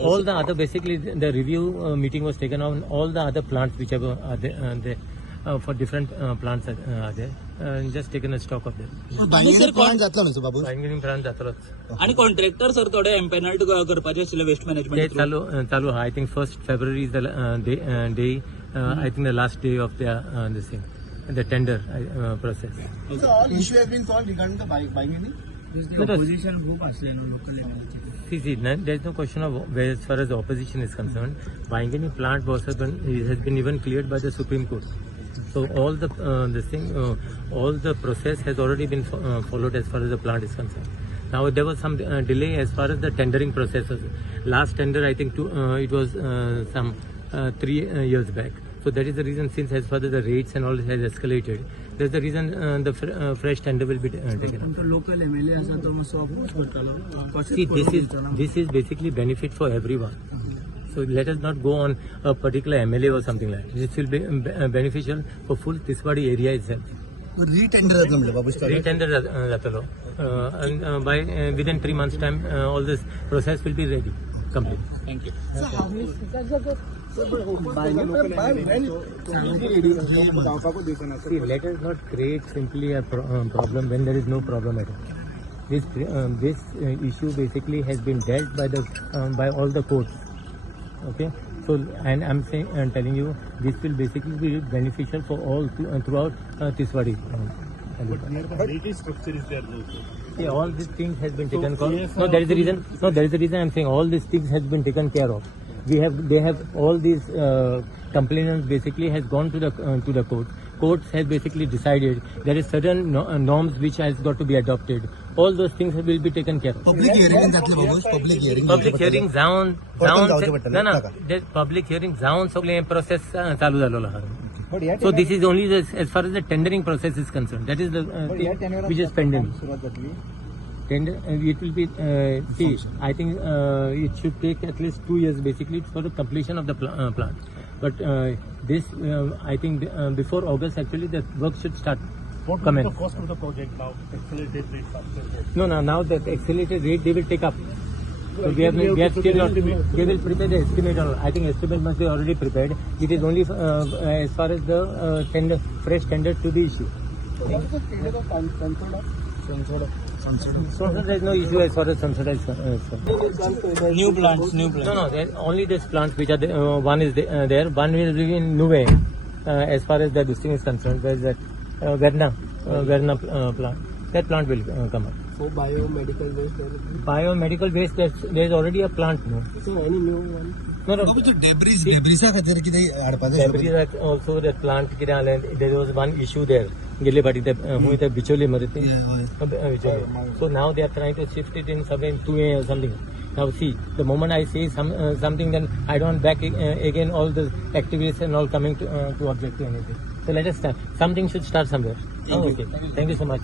all the other, basically the review meeting was taken on all the other plants which are there for different plants are there. Just taken a stock of them. बांगेनी plant जातलो न्हू बाबू बांगणी plant जातलोच. आणि contractor sir थोडे एम्पॅनल्ड करपाचे आशिल्ले waste ते management चालू आहा. I think 1st February is the day. I think the last day of the tender process. So all issue has been solved regarding the Bangeni? opposition group असले local लेवलचे. See, there is no question of where, as far as the opposition is concerned. Bangeni plant has been even cleared by the Supreme Court. So all all the process has already been followed as far as the plant is concerned. Now there was some delay as far as the tendering process. Last tender, I think, it was some 3 years back. So that is the reason, since as far as the rates and all has escalated, that's the reason the fresh tender will be taken up. Local MLA असा तो मग oppose करतालो. See, this is basically benefit for everyone. So let us not go on a particular MLA or something like that. This will be beneficial for full Tiswadi area itself. Re-tender जातलो म्हणले बाबू Re-tender जातलो. And by within 3 months' time, all this process will be ready, complete. Thank you. See, let us not create simply a problem when there is no problem at all. This issue basically has been dealt by all the courts. Okay, so and I'm saying and telling you, this will basically be beneficial for all throughout Tiswadi. But structure is there also. See, all these things has been taken care of. No, there is a reason. No, there is a reason I'm saying all these things has been taken care of. They have all these complainants basically has gone to the court. Courts has basically decided there is certain norms which has got to be adopted. All those things will be taken care of. Public hearing जातले बाबू Public hearing जाऊन public hearing जाऊन सगळे process चालू झालेलो आहा. So this is only as far as the tendering process is concerned. That is the thing which is pending. Tender, it will be, see, I think it should take at least 2 years basically for the completion of the plant. But this, I think before August actually the work should start. What will be the cost of the project now? Accelerated rate? No, now the accelerated rate they will take up. So we have still not, they will prepare the estimate. I think estimate must be already prepared. It is only as far as the fresh tender to the issue. So there is no issue as far as Sansada is concerned. New plants. No, only these plants which are there, one is there, one will be in Nuve as far as the listing is concerned. There is that Verna plant. That plant will come up. For biomedical waste. Biomedical waste, there is already a plant. No? So any new one? No. डेब्रिसा खातीर कितें हाडपाचें Debris also that plant कितें जालें, there was one issue there. गेले फाटी ते हुंय ते बिचोले मरे ते. So now they are trying to shift it in somewhere in 2A or something. Now see, the moment I say something, then I don't back again all the activities and all coming to object to anything. So let us start. Something should start somewhere. Okay. Thank you so much.